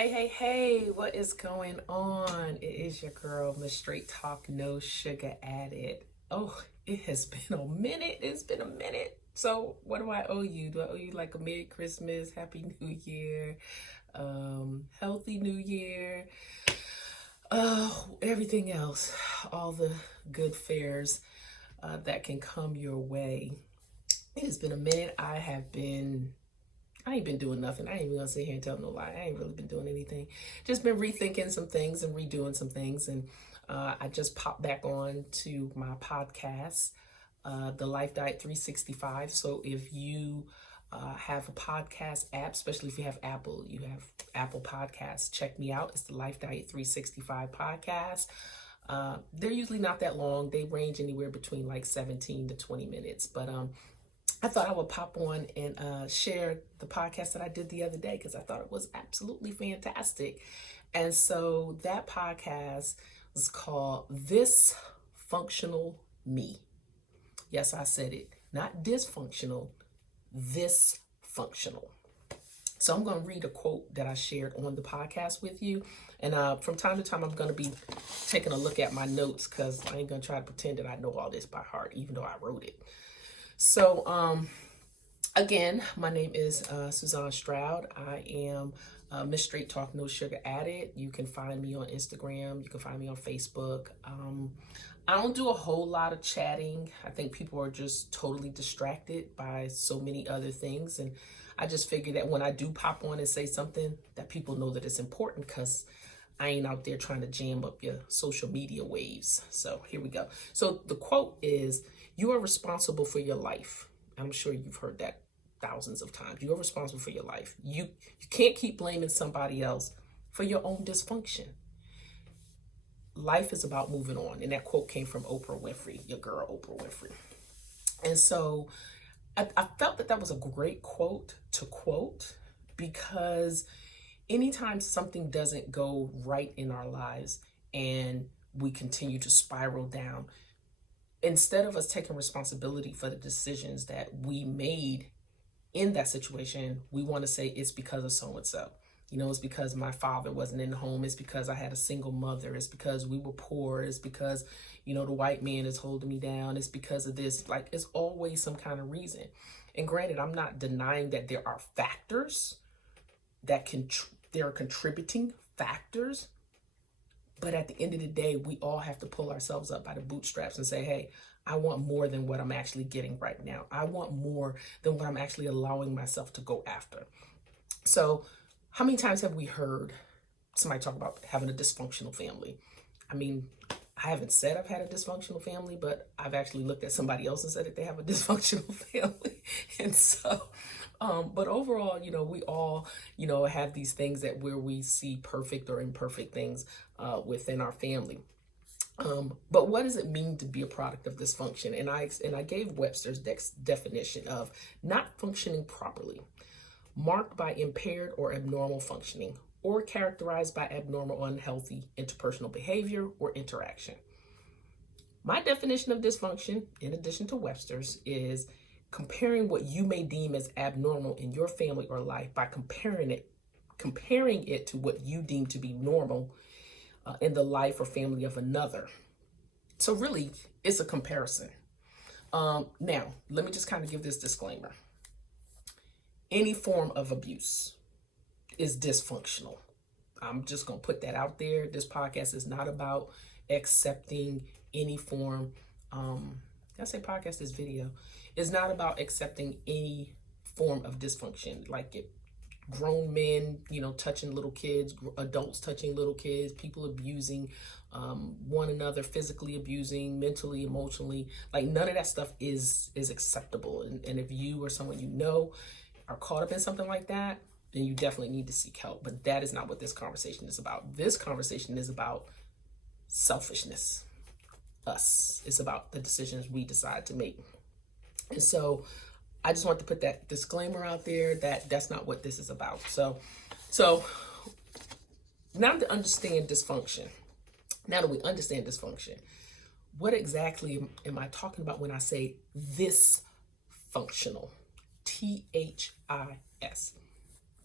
Hey, what is going on? It is your girl, Miss Straight Talk, no sugar added. Oh, it has been a minute. It's been a minute. So, what do I owe you? Do I owe you like a Merry Christmas, Happy New Year, Healthy New Year, everything else, all the good fares that can come your way? It has been a minute. I ain't been doing nothing. I ain't even gonna sit here and tell no lie. I ain't really been doing anything. Just been rethinking some things and redoing some things. And I just popped back on to my podcast, the Life Diet 365. So if you have a podcast app, especially if you have Apple Podcasts, check me out. It's the Life Diet 365 podcast. They're usually not that long. They range anywhere between like 17 to 20 minutes. But I thought I would pop on and share the podcast that I did the other day because I thought it was absolutely fantastic. And so that podcast was called Dysfunctional Me. Yes, I said it. Not dysfunctional, this functional. So I'm going to read a quote that I shared on the podcast with you. And from time to time, I'm going to be taking a look at my notes because I ain't going to try to pretend that I know all this by heart, even though I wrote it. So, again, my name is Suzanne Stroud. I am Miss Straight Talk, No Sugar Added. You can find me on Instagram. You can find me on Facebook. I don't do a whole lot of chatting. I think people are just totally distracted by so many other things. And I just figured that when I do pop on and say something, that people know that it's important because I ain't out there trying to jam up your social media waves. So here we go. So the quote is, "You are responsible for your life." I'm sure you've heard that thousands of times. You are responsible for your life. You can't keep blaming somebody else for your own dysfunction. Life is about moving on. And that quote came from Oprah Winfrey, your girl, Oprah Winfrey. And so I felt that was a great quote to quote because anytime something doesn't go right in our lives and we continue to spiral down, instead of us taking responsibility for the decisions that we made in that situation, we want to say it's because of so and so. It's because my father wasn't in the home. It's because I had a single mother. It's because we were poor. It's because, the white man is holding me down. It's because of this. Like, it's always some kind of reason. And granted, I'm not denying that there are factors that there are contributing factors. But at the end of the day, we all have to pull ourselves up by the bootstraps and say, hey, I want more than what I'm actually getting right now. I want more than what I'm actually allowing myself to go after. So how many times have we heard somebody talk about having a dysfunctional family? I mean, I haven't said I've had a dysfunctional family, but I've actually looked at somebody else and said that they have a dysfunctional family. And so, but overall, we all, have these things where we see perfect or imperfect things within our family. But what does it mean to be a product of dysfunction? And I gave Webster's definition of not functioning properly, marked by impaired or abnormal functioning, or characterized by abnormal or unhealthy interpersonal behavior or interaction. My definition of dysfunction, in addition to Webster's, is comparing what you may deem as abnormal in your family or life by comparing it to what you deem to be normal in the life or family of another. So really, it's a comparison. Now, let me just kind of give this disclaimer. Any form of abuse is dysfunctional. I'm just going to put that out there. This podcast is not about accepting any form. I say podcast, this video is not about accepting any form of dysfunction, like grown men, touching little kids, adults touching little kids, people abusing one another, physically abusing, mentally, emotionally. Like, none of that stuff is acceptable. And if you or someone are caught up in something like that, then you definitely need to seek help. But that is not what this conversation is about. This conversation is about selfishness, us. It's about the decisions we decide to make. And so I just want to put that disclaimer out there that that's not what this is about. So now to understand dysfunction, now that we understand dysfunction, what exactly am I talking about when I say this functional? THIS.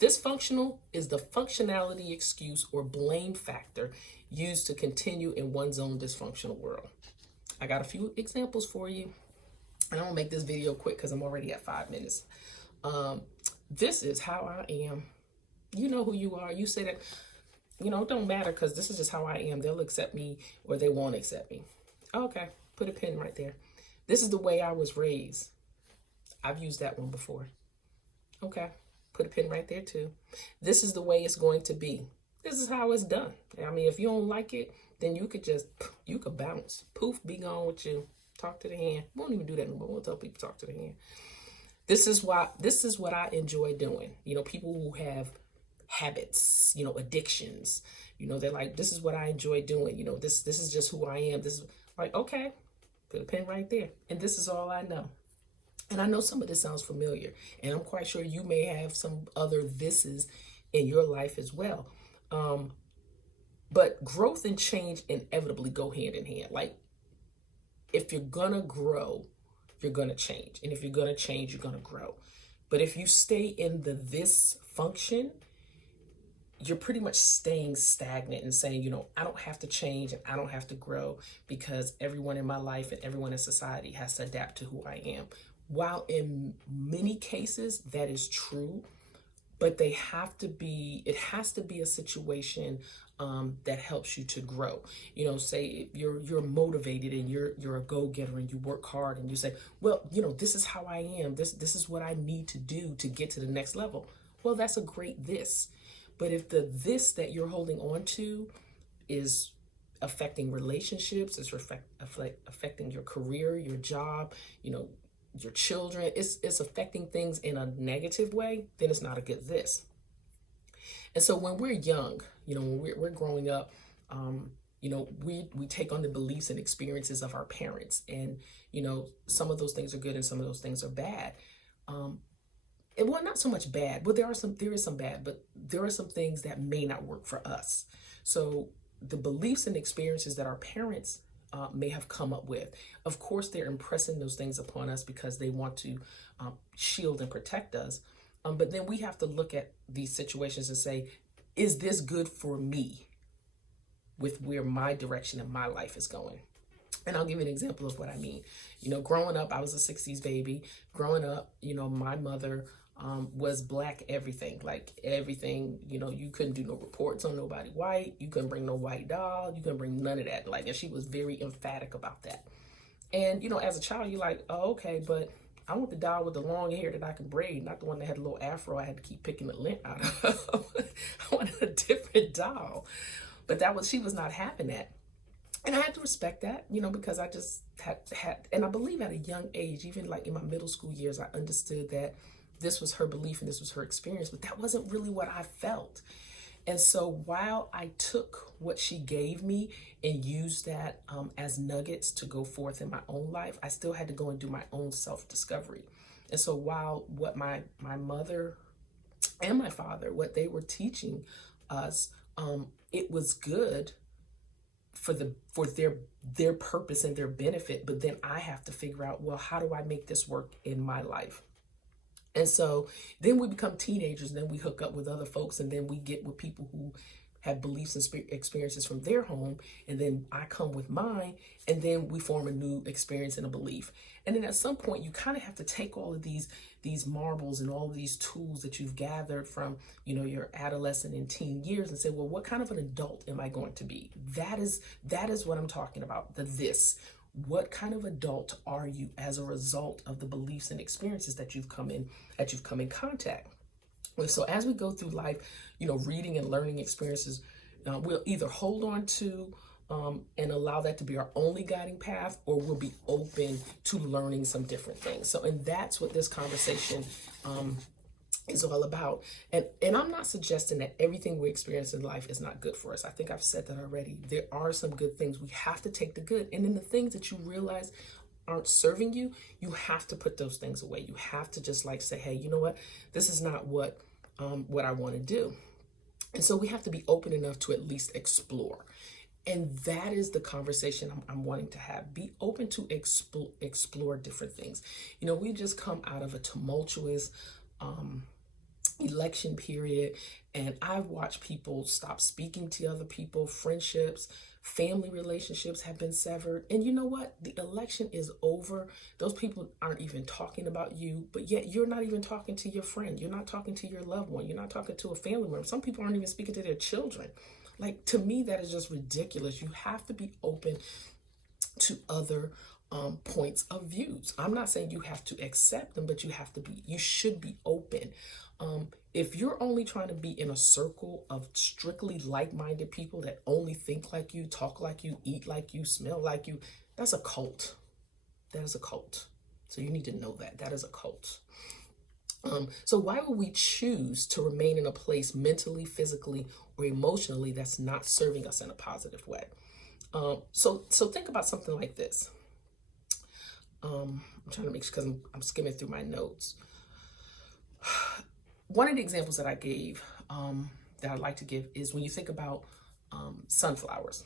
Dysfunctional is the functionality excuse or blame factor used to continue in one's own dysfunctional world. I got a few examples for you. And I'm gonna make this video quick because I'm already at 5 minutes. This is how I am. You know who you are. You say that, it don't matter because this is just how I am. They'll accept me or they won't accept me. Okay, put a pin right there. This is the way I was raised. I've used that one before. Okay, put a pin right there too. This is the way it's going to be. This is how it's done. I mean, if you don't like it, then you could bounce. Poof, be gone with you. Talk to the hand. We won't even do that anymore. We'll tell people talk to the hand. This is what I enjoy doing. People who have habits, addictions, they're like, this is what I enjoy doing. This is just who I am. This is like, okay, put a pin right there. And this is all I know. And I know some of this sounds familiar, and I'm quite sure you may have some other thises in your life as well. But growth and change inevitably go hand in hand. Like, if you're gonna grow, you're gonna change. And if you're gonna change, you're gonna grow. But if you stay in this function, you're pretty much staying stagnant and saying, I don't have to change and I don't have to grow because everyone in my life and everyone in society has to adapt to who I am. While in many cases that is true, but it has to be a situation that helps you to grow. Say you're motivated and you're a go-getter and you work hard and you say, well, this is how I am. This is what I need to do to get to the next level. Well, that's a great this. But if the this that you're holding on to is affecting relationships, it's affecting your career, your job, your children, it's affecting things in a negative way, then it's not a good this. And so when we're young, when we're growing up, we take on the beliefs and experiences of our parents, and some of those things are good and some of those things are bad. Well, not so much bad, but there is some bad, but there are some things that may not work for us. So the beliefs and experiences that our parents may have come up with, of course, they're impressing those things upon us because they want to shield and protect us. But then we have to look at these situations and say, is this good for me with where my direction in my life is going? And I'll give you an example of what I mean. Growing up, I was a 60s baby. Growing up, my mother was black everything, like everything. You couldn't do no reports on nobody white. You couldn't bring no white doll. You couldn't bring none of that. And she was very emphatic about that. And, as a child, you're like, oh, okay, but I want the doll with the long hair that I can braid, not the one that had a little afro I had to keep picking the lint out of. I wanted a different doll. But she was not having that. And I had to respect that, because I just had, and I believe at a young age, even like in my middle school years, I understood that this was her belief and this was her experience, but that wasn't really what I felt. And so while I took what she gave me and used that as nuggets to go forth in my own life, I still had to go and do my own self-discovery. And so while what my mother and my father, what they were teaching us, it was good for their purpose and their benefit, but then I have to figure out, well, how do I make this work in my life? And so then we become teenagers, and then we hook up with other folks, and then we get with people who have beliefs and experiences from their home, and then I come with mine, and then we form a new experience and a belief. And then at some point, you kind of have to take all of these marbles and all of these tools that you've gathered from, your adolescent and teen years and say, well, what kind of an adult am I going to be? That is what I'm talking about, this. What kind of adult are you as a result of the beliefs and experiences that you've come in contact with? So as we go through life, reading and learning experiences, we'll either hold on to and allow that to be our only guiding path, or we'll be open to learning some different things. So, and that's what this conversation is all about. And I'm not suggesting that everything we experience in life is not good for us. I think I've said that already. There are some good things. We have to take the good. And then the things that you realize aren't serving you, you have to put those things away. You have to just say, hey, you know what? This is not what I want to do. And so we have to be open enough to at least explore. And that is the conversation I'm wanting to have. Be open to explore different things. We just come out of a tumultuous election period, and I've watched people stop speaking to other people, friendships, family relationships have been severed. And you know what? The election is over. Those people aren't even talking about you, but yet you're not even talking to your friend. You're not talking to your loved one. You're not talking to a family member. Some people aren't even speaking to their children. Like, to me, that is just ridiculous. You have to be open to other points of views. I'm not saying you have to accept them, but you should be open. If you're only trying to be in a circle of strictly like-minded people that only think like you, talk like you, eat like you, smell like you, that's a cult. That is a cult. So you need to know that. That is a cult. So why would we choose to remain in a place mentally, physically, or emotionally that's not serving us in a positive way? So think about something like this. I'm trying to make sure, because I'm skimming through my notes. One of the examples that I gave, that I'd like to give, is when you think about sunflowers.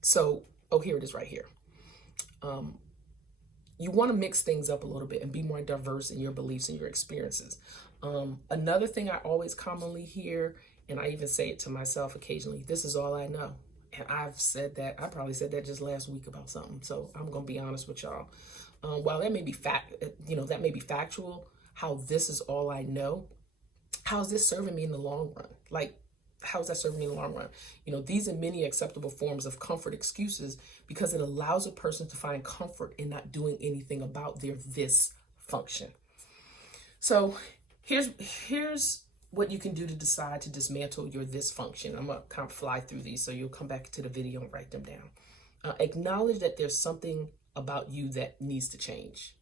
So, here it is right here. You want to mix things up a little bit and be more diverse in your beliefs and your experiences. Another thing I always commonly hear, and I even say it to myself occasionally, this is all I know. And I've said that, I probably said that just last week about something. So I'm going to be honest with y'all. While that may be that may be factual, how this is all I know, how is this serving me in the long run? Like, how is that serving me in the long run? These are many acceptable forms of comfort excuses because it allows a person to find comfort in not doing anything about their this function. So here's what you can do to decide to dismantle your this function. I'm going to kind of fly through these so you'll come back to the video and write them down. Acknowledge that there's something about you that needs to change.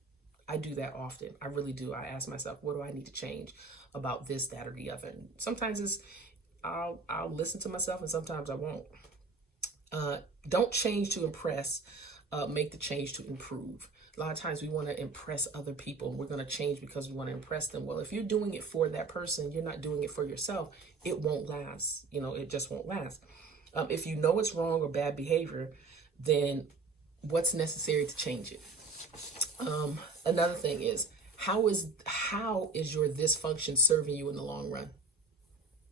I do that often. I really do. I ask myself, what do I need to change about this, that, or the other? And sometimes I'll listen to myself, and sometimes I won't. Don't change to impress. Make the change to improve. A lot of times we want to impress other people. We're going to change because we want to impress them. Well, if you're doing it for that person, you're not doing it for yourself. It won't last. It just won't last. If you know it's wrong or bad behavior, then what's necessary to change it? Another thing is, how is your this function serving you in the long run?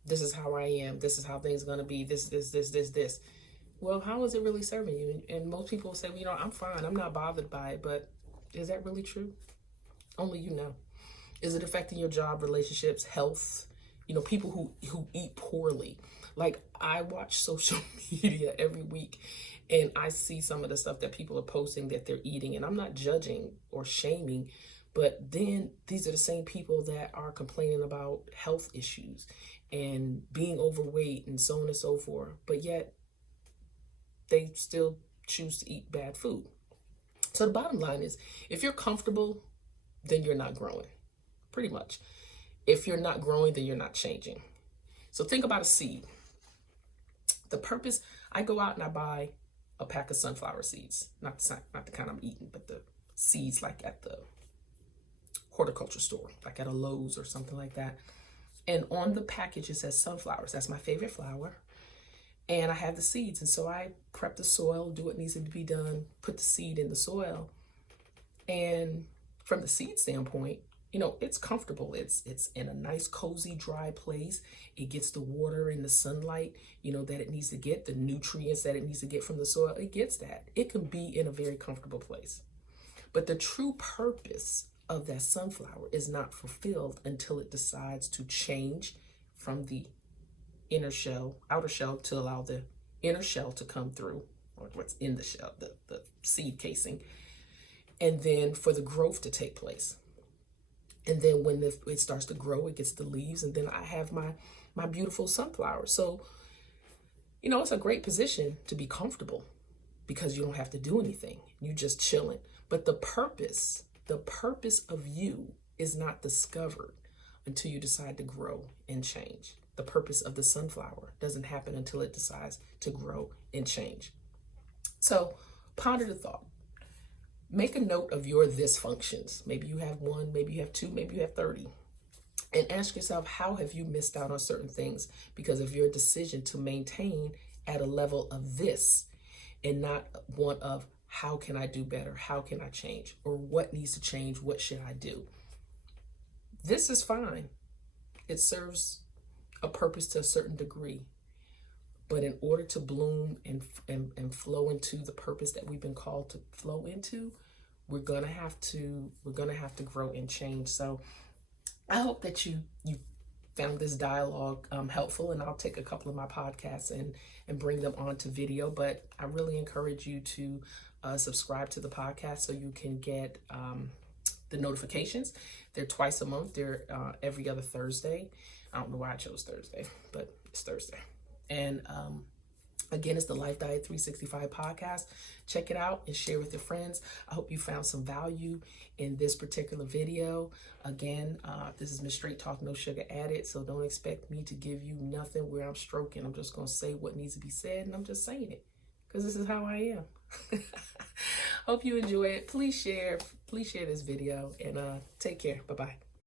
This is how I am. This is how things are going to be. This. Well, how is it really serving you? And most people say, well, I'm fine. I'm not bothered by it. But is that really true? Only you know. Is it affecting your job, relationships, health? People who eat poorly. Like, I watch social media every week, and I see some of the stuff that people are posting that they're eating. And I'm not judging or shaming, but then these are the same people that are complaining about health issues and being overweight and so on and so forth. But yet, they still choose to eat bad food. So the bottom line is, if you're comfortable, then you're not growing, pretty much. If you're not growing, then you're not changing. So think about a seed. The purpose, I go out and I buy a pack of sunflower seeds, not the kind I'm eating, but the seeds like at the horticulture store, like at a Lowe's or something like that. And on the package, it says sunflowers. That's my favorite flower. And I have the seeds. And so I prep the soil, do what needs to be done, put the seed in the soil. And from the seed standpoint, it's comfortable. It's in a nice, cozy, dry place. It gets the water and the sunlight, that it needs to get, the nutrients that it needs to get from the soil. It gets that. It can be in a very comfortable place. But the true purpose of that sunflower is not fulfilled until it decides to change from the outer shell, to allow the inner shell to come through, or what's in the shell, the seed casing, and then for the growth to take place. And then when it starts to grow, it gets the leaves, and then I have my beautiful sunflower. So, it's a great position to be comfortable because you don't have to do anything. You're just chilling. But the purpose of you is not discovered until you decide to grow and change. The purpose of the sunflower doesn't happen until it decides to grow and change. So ponder the thought. Make a note of your this functions. Maybe you have one, maybe you have two, maybe you have 30. And ask yourself, how have you missed out on certain things because of your decision to maintain at a level of this and not one of how can I do better? How can I change? Or what needs to change? What should I do? This is fine. It serves a purpose to a certain degree. But in order to bloom and flow into the purpose that we've been called to flow into, we're gonna have to grow and change. So I hope that you found this dialogue helpful, and I'll take a couple of my podcasts and bring them onto video. But I really encourage you to subscribe to the podcast so you can get the notifications. They're twice a month. They're every other Thursday. I don't know why I chose Thursday, but it's Thursday. And again, it's the Life Diet 365 podcast. Check it out and share with your friends. I hope you found some value in this particular video. Again, this is Miss Straight Talk, no sugar added. So don't expect me to give you nothing where I'm stroking. I'm just going to say what needs to be said, and I'm just saying it because this is how I am. Hope you enjoy it. Please share this video, and take care. Bye-bye.